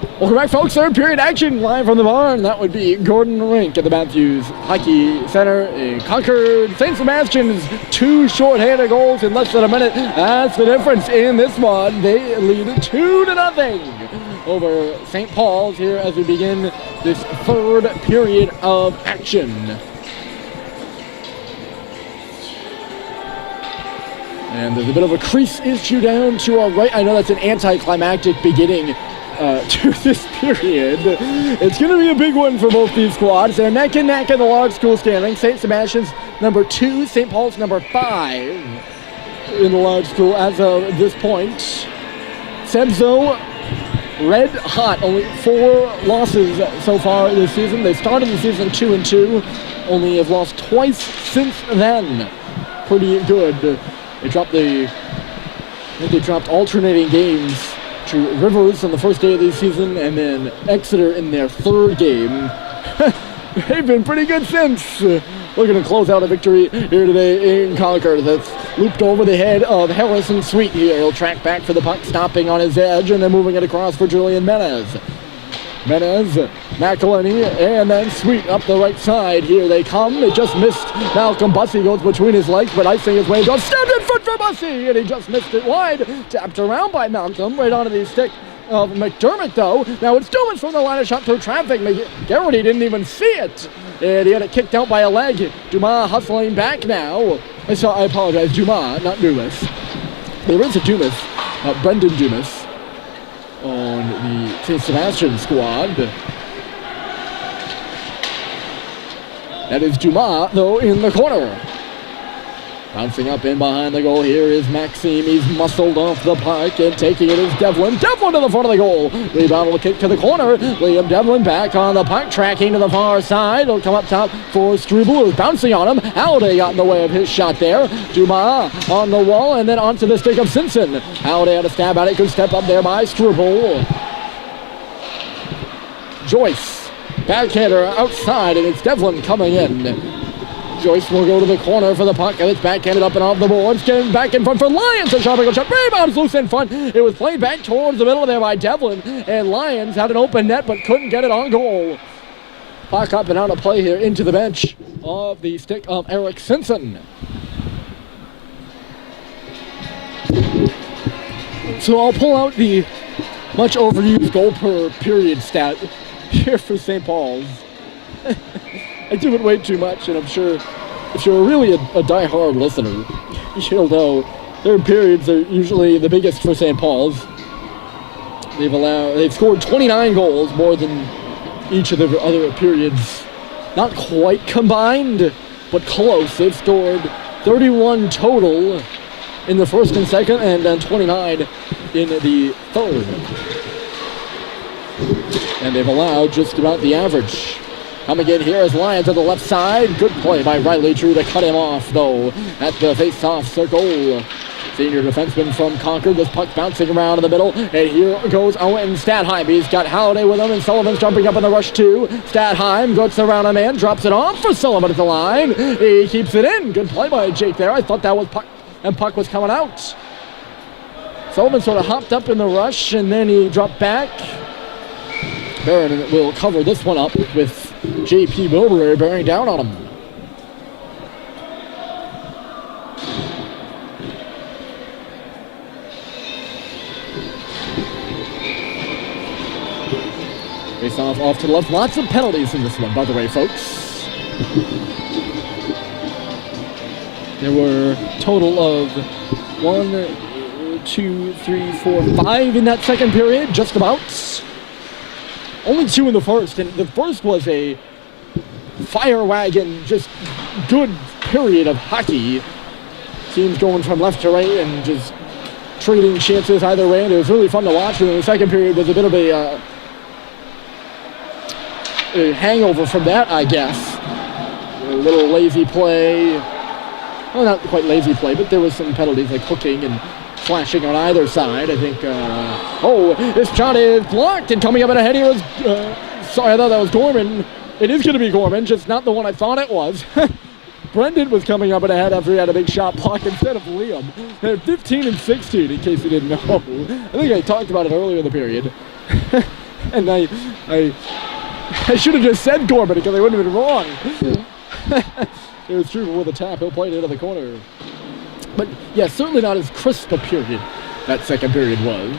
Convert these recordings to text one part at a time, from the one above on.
Welcome back, folks. Third period action live from the barn. That would be Gordon Rink at the Matthews Hockey Center in Concord. St. Sebastian's 2 short-handed goals in less than a minute. That's the difference in this one. They lead 2-0 over St. Paul's here as we begin this third period of action. And there's a bit of a crease issue down to our right. I know that's an anticlimactic beginning to this period. It's going to be a big one for both these squads. They're neck and neck in the large school standing. St. Sebastian's number 2, St. Paul's number 5 in the large school as of this point. Sebzo, red hot, only 4 losses so far this season. They started the season 2-2, only have lost twice since then. Pretty good. They dropped alternating games to Rivers on the first day of the season, and then Exeter in their third game. They've been pretty good since. Looking to close out a victory here today in Concord. That's looped over the head of Harrison Sweet here. He'll track back for the puck, stopping on his edge, and then moving it across for Julian Menez. McElhenney, and then Sweet up the right side. Here they come. They just missed Malcolm Bussey. Goes between his legs, but icing his way. Just stepped in front for Bussey, and he just missed it wide. Tapped around by Malcolm, right onto the stick of McDermott, though. Now it's Dumas from the line of shot through traffic. Garrity didn't even see it, and he had it kicked out by a leg. Dumas hustling back now. I apologize, Dumas, not Dumas. There is a Dumas, Brendan Dumas, on the St. Sebastian squad. That is Dumas, though, in the corner. Bouncing up in behind the goal here is Maxime. He's muscled off the puck, and taking it is Devlin. Devlin to the front of the goal. Rebound will kick to the corner. Liam Devlin back on the puck, tracking to the far side. It'll come up top for Struble, who's bouncing on him. Halliday got in the way of his shot there. Dumas on the wall, and then onto the stick of Simpson. Halliday had a stab at it. Good step up there by Struble. Joyce, backhander outside, and it's Devlin coming in. Joyce will go to the corner for the puck, and it's backhanded up and off the boards. Getting back in front for Lyons. A sharp shot. Rebound's loose in front. It was played back towards the middle there by Devlin, and Lyons had an open net but couldn't get it on goal. Puck up and out of play here into the bench of the stick of Eric Simpson. So I'll pull out the much overused goal per period stat here for St. Paul's. I do it way too much, and I'm sure if you're really a die-hard listener, you'll know their periods are usually the biggest for St. Paul's. They've scored 29 goals, more than each of the other periods. Not quite combined, but close. They've scored 31 total in the first and second, and then 29 in the third. And they've allowed just about the average. Coming in here is Lyons on the left side. Good play by Riley True to cut him off, though, at the face-off circle. Senior defenseman from Concord. This puck bouncing around in the middle. And here goes Owen Stadheim. He's got Halliday with him, and Sullivan's jumping up in the rush, too. Stadheim goes around a man, drops it off for Sullivan at the line. He keeps it in. Good play by Jake there. I thought that was puck, and puck was coming out. Sullivan sort of hopped up in the rush, and then he dropped back. Barron will cover this one up with J.P. Milbury bearing down on him. Face off to the left. Lots of penalties in this one, by the way, folks. There were a total of 1, 2, 3, 4, 5 in that second period, just about. Only 2 in the first, and the first was a fire wagon, just good period of hockey. Teams going from left to right and just trading chances either way, and it was really fun to watch. And then the second period was a bit of a hangover from that, I guess. A little lazy play. Well, not quite lazy play, but there was some penalties like hooking and flashing on either side. I think, this shot is blocked, and coming up ahead here is, sorry, I thought that was Gorman. It is going to be Gorman, just not the one I thought it was. Brendan was coming up ahead after he had a big shot block instead of Liam. They're 15 and 16, in case you didn't know. I think I talked about it earlier in the period. And I should have just said Gorman because I wouldn't have been wrong. It was true with a tap. He'll play it into the corner. But yeah, certainly not as crisp a period that second period was.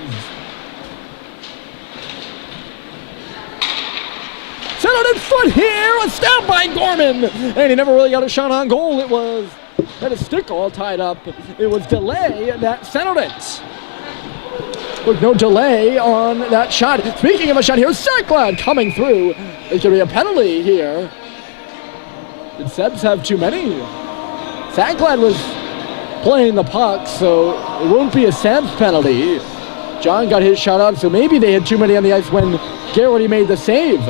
Settled in front here, a stab by Gorman, and he never really got a shot on goal. It was had a stick all tied up. It was delay that settled it. Look, no delay on that shot. Speaking of a shot here, Sacklad coming through. There's going to be a penalty here. Did Sebs have too many? Sacklad was playing the puck, so it won't be a Sebs penalty. John got his shot out, so maybe they had too many on the ice when Garrity made the save.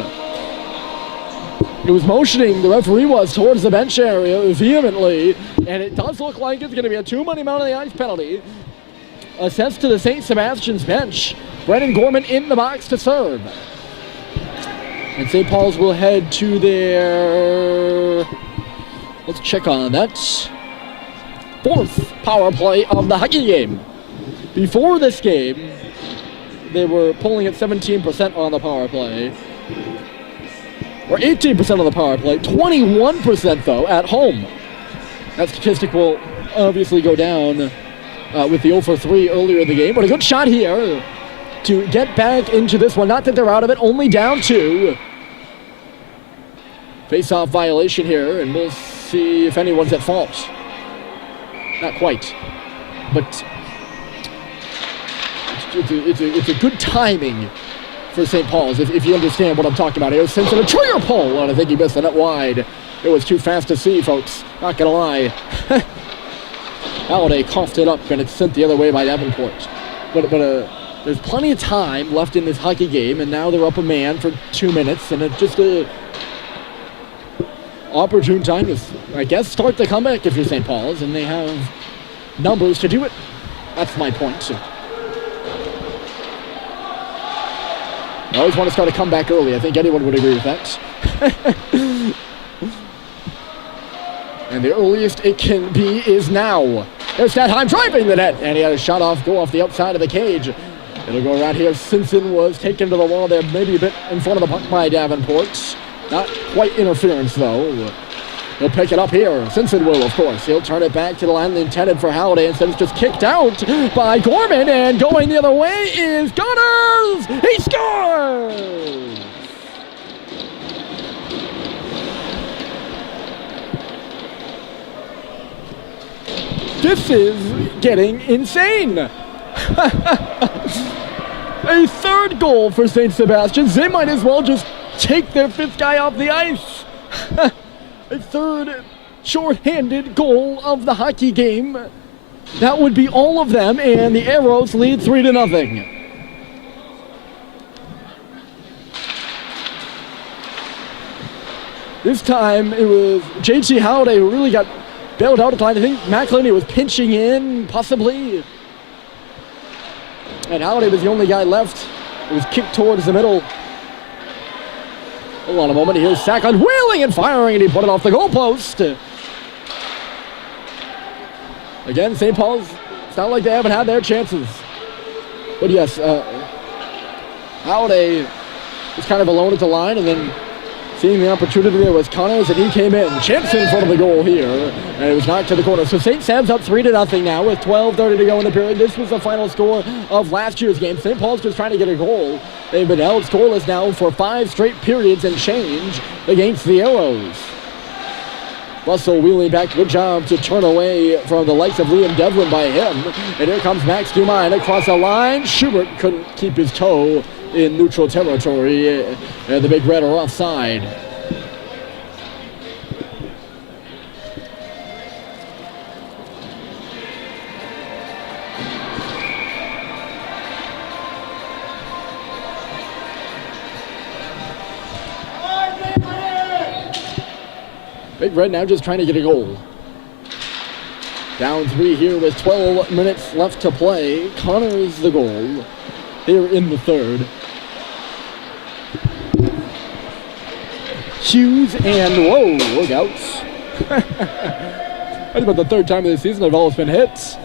It was motioning, the referee was, towards the bench area vehemently, and it does look like it's going to be a too-many amount of the ice penalty. Assessed to the St. Sebastian's bench. Brennan Gorman in the box to serve. And St. Paul's will head to their, let's check on that, fourth power play of the hockey game. Before this game, they were pulling at 17% on the power play. Or 18% on the power play, 21% though at home. That statistic will obviously go down with the 0 for 3 earlier in the game. But a good shot here to get back into this one. Not that they're out of it, only down 2. Face-off violation here, and we'll see if anyone's at fault. Not quite, but it's a good timing for St. Paul's, if you understand what I'm talking about. It was since a trigger pull, and I think he missed the net wide. It was too fast to see, folks. Not gonna lie. Halliday coughed it up, and it's sent the other way by Davenport. But there's plenty of time left in this hockey game, and now they're up a man for 2 minutes, and it's just a opportune time to, I guess, start the comeback if you're St. Paul's, and they have numbers to do it. That's my point. I always want to start a comeback early. I think anyone would agree with that. And the earliest it can be is now. There's Stathheim driving the net, and he had a shot off goal off the outside of the cage. It'll go around here. Simpson was taken to the wall there, maybe a bit in front of the puck by Davenport. Not quite interference, though. He'll pick it up here. Simpson will, of course. He'll turn it back to the line intended for Halliday. Instead, it's just kicked out by Gorman, and going the other way is Gunners! He scores! This is getting insane. A third goal for St. Sebastian's. They might as well just take their fifth guy off the ice. A third short-handed goal of the hockey game. That would be all of them, and the Arrows lead 3-0. This time it was J.T. Halliday who really got bailed out at the line. I think McElhinney was pinching in, possibly. And Halliday was the only guy left. It was kicked towards the middle. Hold on a moment. Here's Sacklad wheeling and firing, and he put it off the goalpost. Again, St. Paul's, it's not like they haven't had their chances. But yes, Halliday was kind of alone at the line, and then seeing the opportunity there was Connors, and he came in. Chance in front of the goal here, and it was knocked to the corner. So St. Sam's up 3-0 now with 12:30 to go in the period. This was the final score of last year's game. St. Paul's just trying to get a goal. They've been held scoreless now for 5 straight periods and change against the Arrows. Russell wheeling back, good job to turn away from the likes of Liam Devlin by him. And here comes Max Dumine across the line. Schubert couldn't keep his toe in neutral territory, and the Big Red are offside. Big Red now just trying to get a goal. Down 3 here with 12 minutes left to play. Connors the goal here in the third. Hughes and whoa, look out. That's about the third time of the season they've always been hits.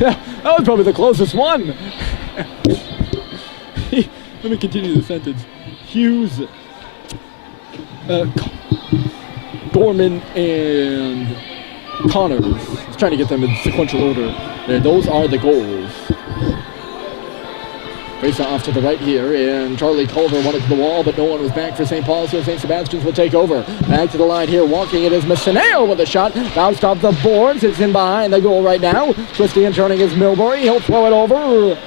That was probably the closest one. Let me continue the sentence. Hughes, Gorman, and Connors. I was trying to get them in sequential order. Those are the goals. Face off to the right here, and Charlie Culver wanted to the wall, but no one was back for St. Paul's, so St. Sebastian's will take over. Back to the line here, walking it is Messineo with a shot. Bounced off the boards, it's in behind the goal right now. Twisting and turning is Milbury, he'll throw it over.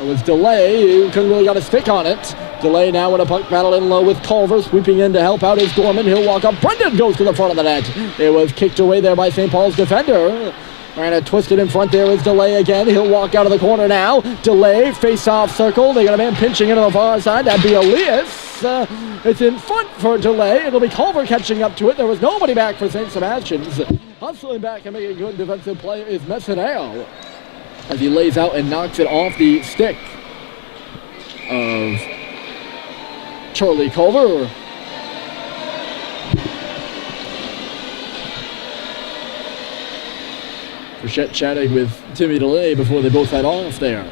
It was Delay, couldn't really got a stick on it. Delay now in a puck battle in low with Culver, sweeping in to help out is Gorman. He'll walk up, Brendan goes to the front of the net. It was kicked away there by St. Paul's defender. Trying to twist it in front there is Delay again. He'll walk out of the corner now. Delay, face-off circle. They got a man pinching into the far side. That'd be Elias. It's in front for Delay. It'll be Culver catching up to it. There was nobody back for St. Sebastian's. Hustling back and making a good defensive play is Messineo, as he lays out and knocks it off the stick of Charlie Culver. Frechette chatting with Timmy Delay before they both head off there.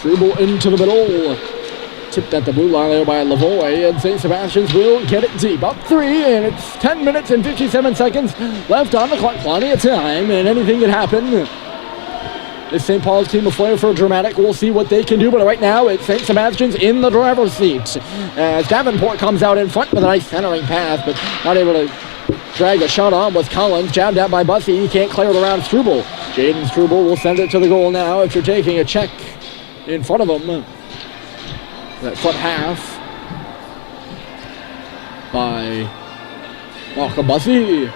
Dribble into the middle. Tipped at the blue line there by Lavoie, and St. Sebastian's will get it deep. Up 3, and it's 10 minutes and 57 seconds left on the clock. Plenty of time, and anything can happen. This St. Paul's team of flair for dramatic. We'll see what they can do, but right now it's St. Sebastian's in the driver's seat. As Davenport comes out in front with a nice centering pass, but not able to drag a shot on with Collins. Jabbed at by Bussey. He can't clear it around Struble. Jaden Struble will send it to the goal now after taking a check in front of him. That foot half by Malcolm Bussey.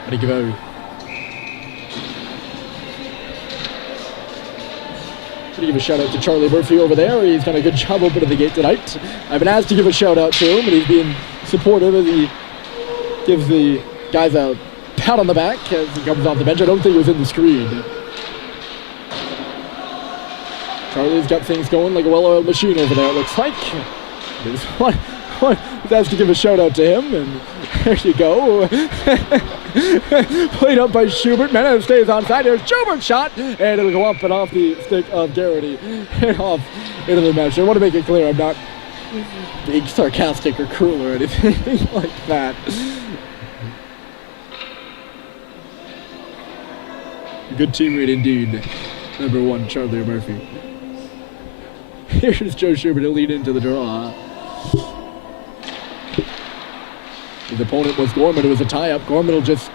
How do you give out? Give a shout out to Charlie Murphy over there. He's done a good job opening the gate tonight. I've been asked to give a shout out to him, and he's being supportive as he gives the guys a pat on the back as he comes off the bench. I don't think it was in the screen. Charlie's got things going like a well-oiled machine over there, it looks like. He's asked to give a shout out to him, and there you go. Played up by Schubert. Menace stays onside. There's Schubert's shot, and it'll go up and off the stick of Garrity and off into the mesh. I want to make it clear I'm not being sarcastic or cruel or anything like that. Good teammate indeed. Number 1, Charlie Murphy. Here's Joe Schubert. He'll lead into the draw. His opponent was Gorman. It was a tie-up. Gorman will just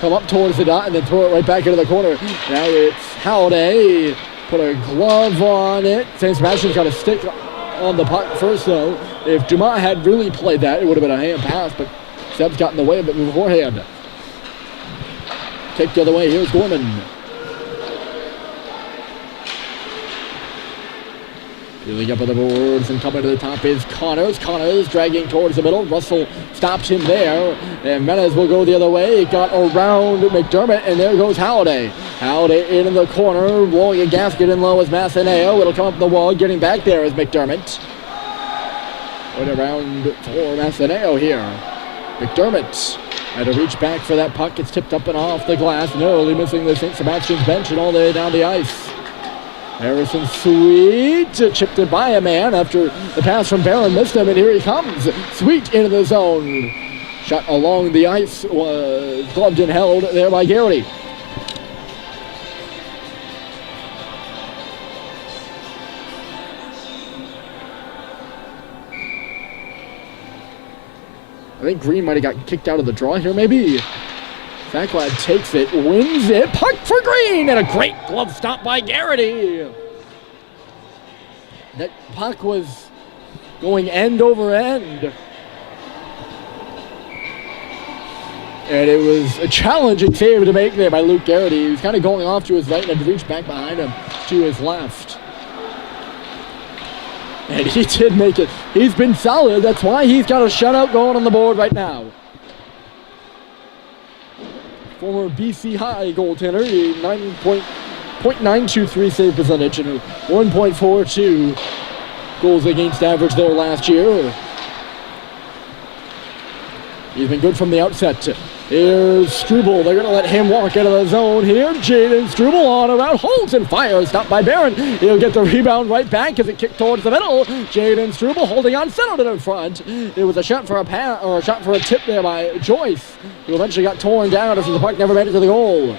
come up towards the dot and then throw it right back into the corner. Now it's Halliday. Put a glove on it. St. Sebastian's got a stick on the puck first, though. If Dumas had really played that, it would have been a hand pass, but Seb's got in the way of it beforehand. Take the other way. Here's Gorman. Feeling up on the boards and coming to the top is Connors. Connors dragging towards the middle. Russell stops him there. And Menez will go the other way. It got around McDermott, and there goes Halliday. Halliday in the corner, blowing a gasket in low as Massineo. It'll come up the wall. Getting back there is McDermott. Going around for Massineo here. McDermott had to reach back for that puck. It's tipped up and off the glass, narrowly missing the St. Sebastian's bench and all the way down the ice. Harrison Sweet chipped it by a man after the pass from Barron missed him, and here he comes. Sweet into the zone. Shot along the ice was gloved and held there by Garrity. I think Green might have got kicked out of the draw here, maybe. Facklad takes it, wins it, puck for Green, and a great glove stop by Garrity. That puck was going end over end. And it was a challenging save to make there by Luke Garrity. He was kind of going off to his right and had to reach back behind him to his left. And he did make it. He's been solid. That's why he's got a shutout going on the board right now. former BC High goaltender, a 9.923 save percentage and a 1.42 goals against average there last year. He's been good from the outset. Here's Struble. They're going to let him walk out of the zone here. Jaden Struble on around, holds and fires. Stopped by Barron. He'll get the rebound right back as it kicked towards the middle. Jaden Struble holding on, settled it in front. It was a shot for a pass, or a shot for a tip there by Joyce, who eventually got torn down as the puck never made it to the goal.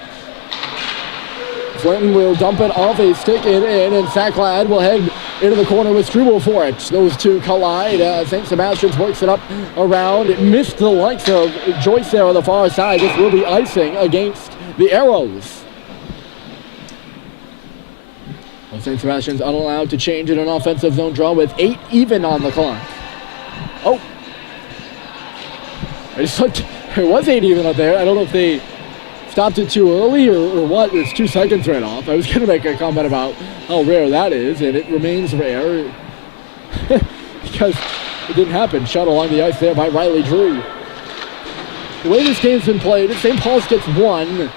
Clinton will dump it off a stick and Sacklad will head into the corner with Struble for it. Those two collide. St. Sebastian's works it up around. It missed the likes of Joyce there on the far side. This will be icing against the Arrows. Well, St. Sebastian's unallowed to change in an offensive zone draw with 8 even on the clock. Oh. I just looked. It was 8 even up there. I don't know if they stopped it too early or what. There's 2 seconds right off. I was going to make a comment about how rare that is, and it remains rare because it didn't happen. Shot along the ice there by Riley Drew. The way this game's been played, St. Paul's gets 1.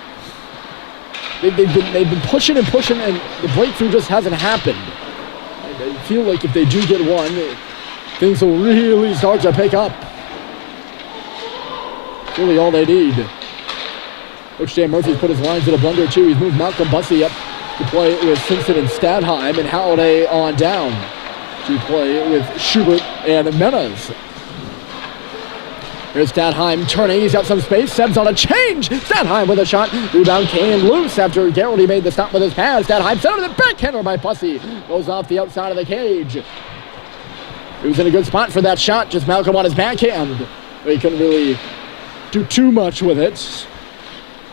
They've been pushing and pushing, and the breakthrough just hasn't happened. I feel like if they do get 1, things will really start to pick up. Really all they need. Coach Dan Murphy's put his lines in a blender too. He's moved Malcolm Bussey up to play with Simpson and Stadheim, and Halliday on down to play with Schubert and Menas. Here's Stadheim turning. He's got some space. Seb's on a change. Stadheim with a shot. Rebound came loose after Garrity made the stop with his pass. Stadheim sent it to the backhander by Bussey. Goes off the outside of the cage. He was in a good spot for that shot. Just Malcolm on his backhand. But he couldn't really do too much with it.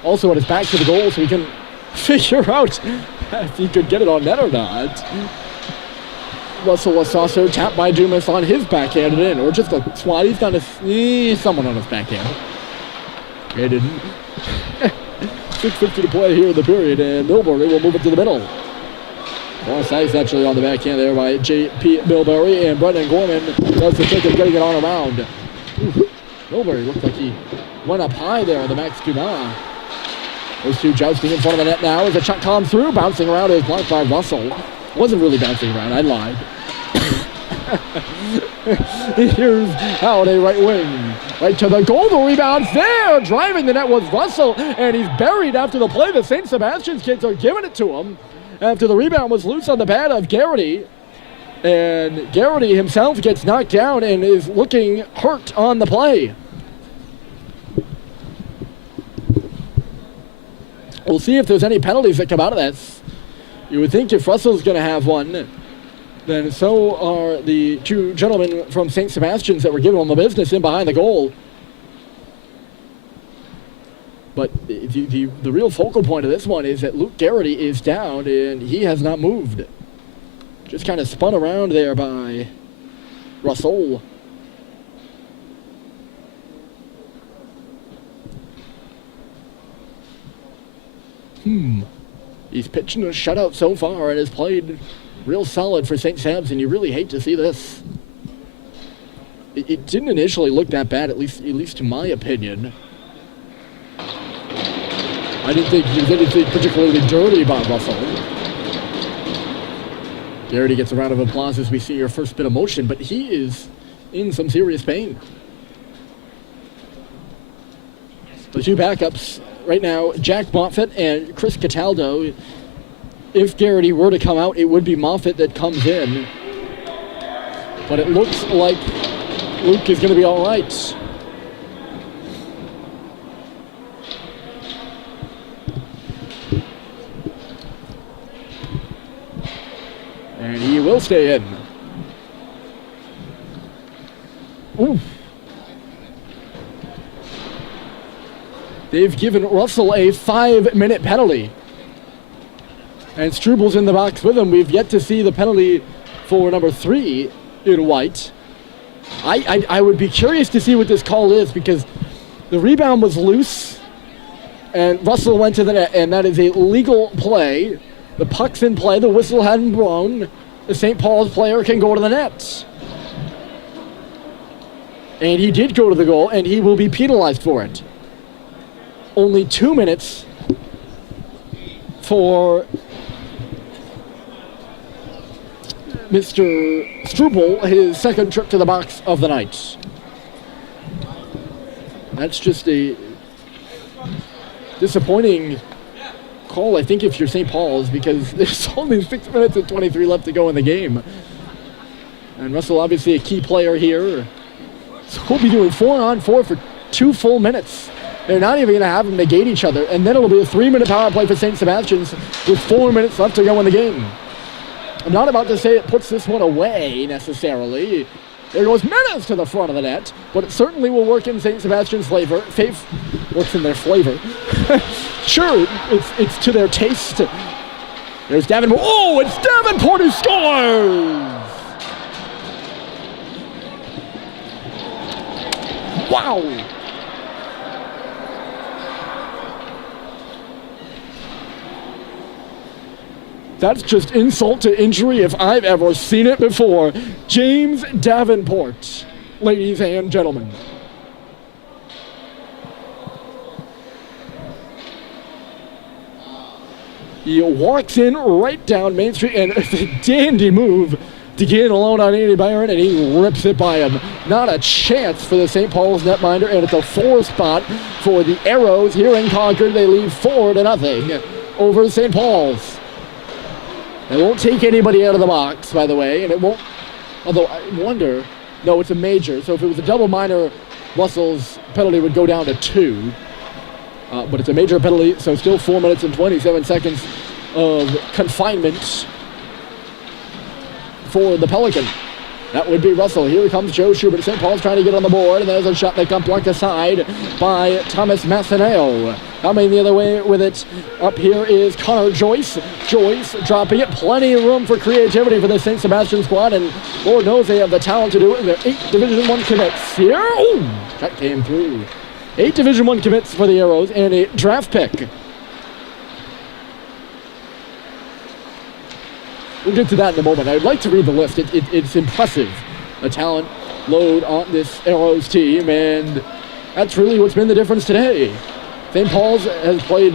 Also, at his back to the goal, so we can figure out if he could get it on net or not. Russell Lasasso tapped by Dumas on his backhand in, or just a swat. He's done someone on his backhand. He didn't. 6:50 to play here in the period, and Milbury will move it to the middle. Cross ice actually on the backhand there by J.P. Milbury, and Brendan Gorman does the trick of getting it on around. Milbury looked like he went up high there on the Max Dumas. Those two jousting in front of the net now as the shot comes through, bouncing around is blocked by Russell. Wasn't really bouncing around, I lied. Here's Halliday right wing. Right to the goal, the rebound's there. Driving the net was Russell, and he's buried after the play. The St. Sebastian's kids are giving it to him after the rebound was loose on the pad of Garrity. And Garrity himself gets knocked down and is looking hurt on the play. We'll see if there's any penalties that come out of this. You would think if Russell's going to have one, then so are the 2 gentlemen from St. Sebastian's that were giving him the business in behind the goal. But the real focal point of this one is that Luke Garrity is down, and he has not moved. Just kind of spun around there by Russell. He's pitching a shutout so far and has played real solid for St. Sabs, and you really hate to see this. It didn't initially look that bad, at least to my opinion. I didn't think there was anything particularly dirty about Russell. Garrity gets a round of applause as we see your first bit of motion, but he is in some serious pain. The 2 backups right now, Jack Moffett and Chris Cataldo. If Garrity were to come out, it would be Moffett that comes in. But it looks like Luke is going to be all right. And he will stay in. Ooh. They've given Russell a 5-minute penalty. And Struble's in the box with him. We've yet to see the penalty for number 3 in white. I would be curious to see what this call is, because the rebound was loose and Russell went to the net, and that is a legal play. The puck's in play. The whistle hadn't blown. The St. Paul's player can go to the net. And he did go to the goal, and he will be penalized for it. only 2 minutes for Mr. Struble, his second trip to the box of the night. That's just a disappointing call, I think, if you're St. Paul's, because there's only 6 minutes and 23 left to go in the game. And Russell, obviously a key player here. So we'll be doing 4-on-4 for 2 full minutes. They're not even going to have them negate each other. And then it'll be a 3-minute power play for St. Sebastian's with 4 minutes left to go in the game. I'm not about to say it puts this one away, necessarily. There goes Menace to the front of the net, but it certainly will work in St. Sebastian's flavor. Works in their flavor. Sure, it's to their taste. There's Davenport. Oh, it's Davenport who scores! Wow! That's just insult to injury if I've ever seen it before. James Davenport, ladies and gentlemen. He walks in right down Main Street, and it's a dandy move to get in alone on Andy Byron, and he rips it by him. Not a chance for the St. Paul's netminder, and it's a 4 spot for the Arrows here in Concord. They lead 4-0 over St. Paul's. They won't take anybody out of the box, by the way, and it won't, although I wonder, no, it's a major, so if it was a double minor, Russell's penalty would go down to 2. But it's a major penalty, so still 4 minutes and 27 seconds of confinement for the Pelican. That would be Russell. Here comes Joe Schubert. St. Paul's trying to get on the board, and there's a shot that got blocked aside by Thomas Massaneo. Coming the other way with it, up here is Connor Joyce. Joyce dropping it. Plenty of room for creativity for the St. Sebastian squad, and Lord knows they have the talent to do it. They're 8 Division I commits here. Oh, that came through. 8 Division I commits for the Arrows, and a draft pick. We'll get to that in a moment. I'd like to read the list. It's impressive, the talent load on this Arrows team, and that's really what's been the difference today. St. Paul's has played,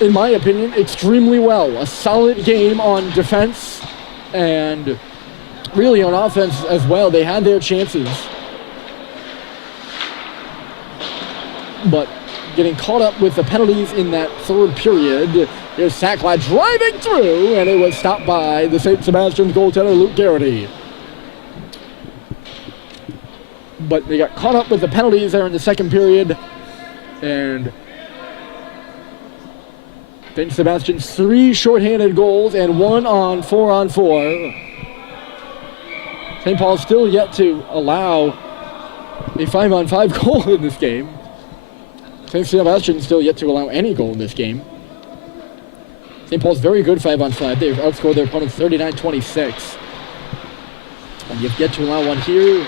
in my opinion, extremely well. A solid game on defense and really on offense as well. They had their chances, but getting caught up with the penalties in that third period. Here's Sacklad driving through, and it was stopped by the St. Sebastian's goaltender, Luke Garrity. But they got caught up with the penalties there in the second period, and St. Sebastian's 3 shorthanded goals and 1 on 4-on-4. St. Paul's still yet to allow a 5-on-5 goal in this game. St. Sebastian still yet to allow any goal in this game. St. Paul's very good 5-on-5. They've outscored their opponents 39-26. And you've yet to allow one here.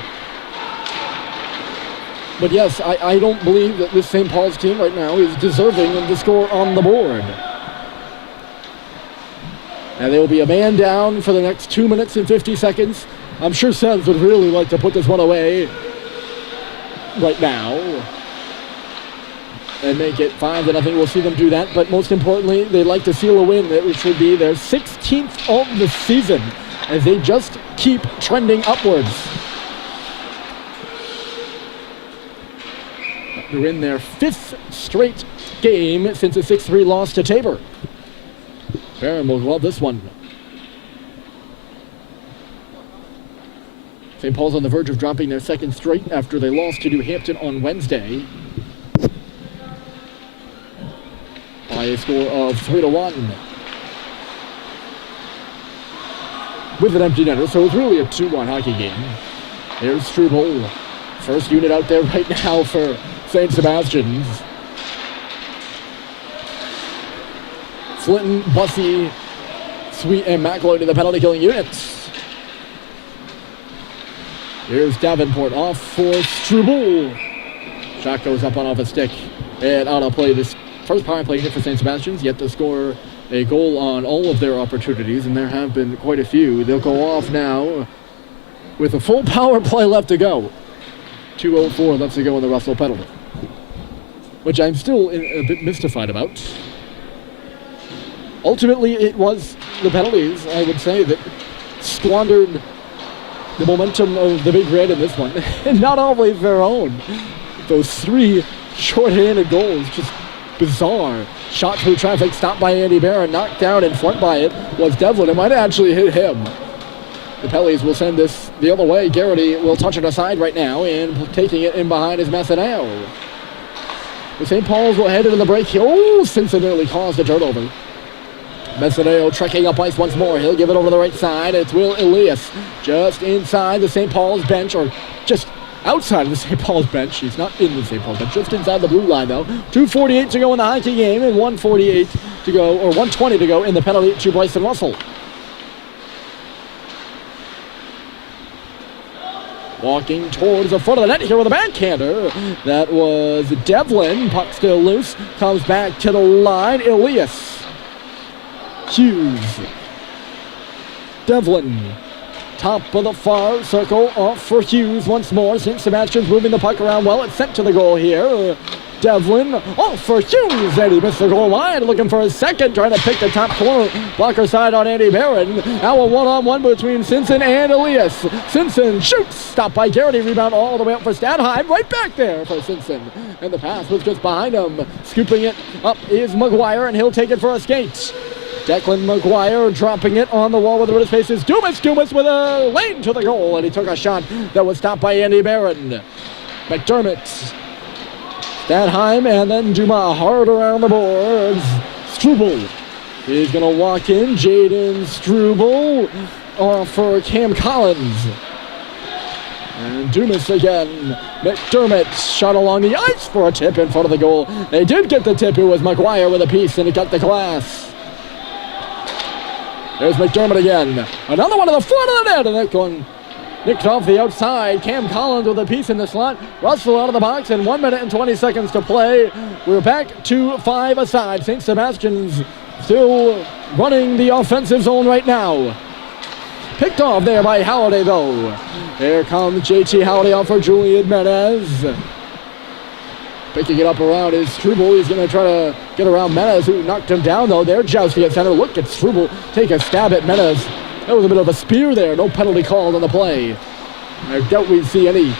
But yes, I don't believe that this St. Paul's team right now is deserving of the score on the board. Now they will be a man down for the next 2 minutes and 50 seconds. I'm sure Sebs would really like to put this one away right now and make it 5-0. We'll see them do that, but most importantly, they'd like to seal a win, which would be their 16th of the season, as they just keep trending upwards. They're in their 5th straight game since a 6-3 loss to Tabor. Barron will love this one. St. Paul's on the verge of dropping their 2nd straight after they lost to New Hampton on Wednesday by a score of 3-1 with an empty netter, so it's really a 2-1 hockey game. Here's Struble, first unit out there right now for St. Sebastian's. Flinton, Bussey, Sweet, and McElroy to the penalty killing units. Here's Davenport off for Struble. Shot goes up on off a stick and on a play. This first power play hit for St. Sebastian's, yet to score a goal on all of their opportunities, and there have been quite a few. They'll go off now with a full power play left to go. 2:04 left to go in the Russell penalty. which I'm still a bit mystified about. Ultimately, it was the penalties, I would say, that squandered the momentum of the Big Red in this one, and not always their own. Those 3 short-handed goals, just bizarre. Shot through traffic, stopped by Andy Barron, knocked down in front by it was Devlin. It might have actually hit him. The Pellies will send this the other way. Garrity will touch it aside right now, and taking it in behind is Messineo. The St. Paul's will head into the break here. Oh, Cincinnati caused a turnover. Messineo trekking up ice once more. He'll give it over the right side. It's Will Elias just inside the St. Paul's bench, or just outside of the St. Paul's bench. He's not in the St. Paul's bench, just inside the blue line, though. 2:48 to go in the hockey game, and 1:48 to go, or 1:20 to go in the penalty to Bryson Russell. Walking towards the front of the net here with a backhander. That was Devlin. Puck still loose. Comes back to the line. Elias. Hughes. Devlin. Top of the far circle off for Hughes once more. St. Sebastian's moving the puck around well. It's sent to the goal here. Devlin off for Hughes, and he missed the goal line. Looking for a second, trying to pick the top corner. Blocker side on Andy Barron. Now a one-on-one between Simpson and Elias. Simpson shoots. Stopped by Garrity. Rebound all the way up for Stadheim. Right back there for Simpson. And the pass was just behind him. Scooping it up is McGuire, and he'll take it for a skate. Declan McGuire dropping it on the wall with a bit of space is Dumas. Dumas with a lane to the goal, and he took a shot that was stopped by Andy Barron. McDermott. Stadheim, and then Dumas hard around the boards. Struble. He's going to walk in. Jaden Struble off for Cam Collins. And Dumas again. McDermott shot along the ice for a tip in front of the goal. They did get the tip. It was McGuire with a piece, and it got the glass. There's McDermott again. Another one to the front of the net, and that one nicked off the outside. Cam Collins with a piece in the slot. Russell out of the box, and 1 minute and 20 seconds to play. We're back to 5 aside. St. Sebastian's still running the offensive zone right now. Picked off there by Halliday, though. Here comes JT Halliday out for Julian Menez. Picking it up around is Struble. He's going to try to get around Menez, who knocked him down, though. They're jousting at center. Look at Struble take a stab at Menez. That was a bit of a spear there. No penalty called on the play. I doubt we'd see any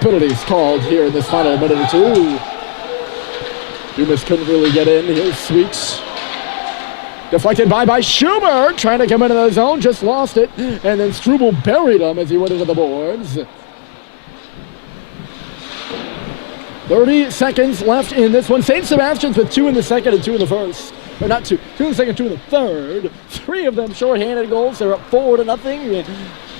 penalties called here in this final minute or two. Dumas couldn't really get in. Here's Sweet. Deflected by Schubert. Trying to come into the zone. Just lost it. And then Struble buried him as he went into the boards. 30 seconds left in this one. St. Sebastian's with 2 in the second and 2 in the first. Or not 2. 2 in the second, 2 in the third. 3 of them short-handed goals. They're up 4-0.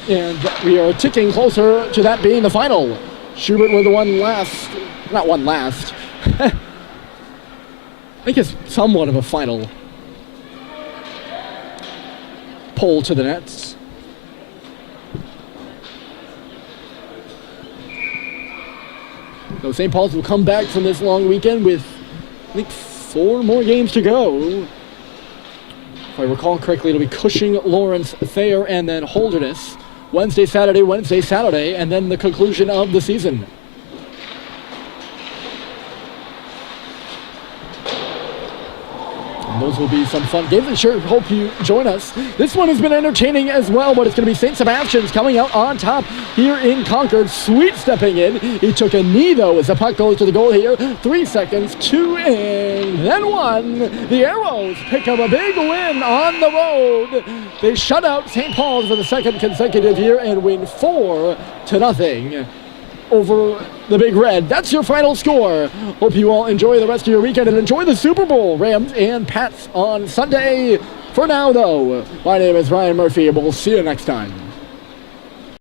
And we are ticking closer to that being the final. Schubert with one last. Not one last. I think it's somewhat of a final. Pull to the nets. So St. Paul's will come back from this long weekend with, I think, 4 more games to go. If I recall correctly, it'll be Cushing, Lawrence, Thayer, and then Holderness. Wednesday, Saturday, and then the conclusion of the season. And those will be some fun games. I sure hope you join us. This one has been entertaining as well, but it's going to be St. Sebastian's coming out on top here in Concord. Sweet stepping in. He took a knee, though, as the puck goes to the goal here. 3 seconds, 2, and then 1. The Arrows pick up a big win on the road. They shut out St. Paul's for the second consecutive year and win 4-0 over the Big Red. That's your final score. Hope you all enjoy the rest of your weekend and enjoy the Super Bowl, Rams and Pats on Sunday. For now, though, my name is Ryan Murphy, and we'll see you next time.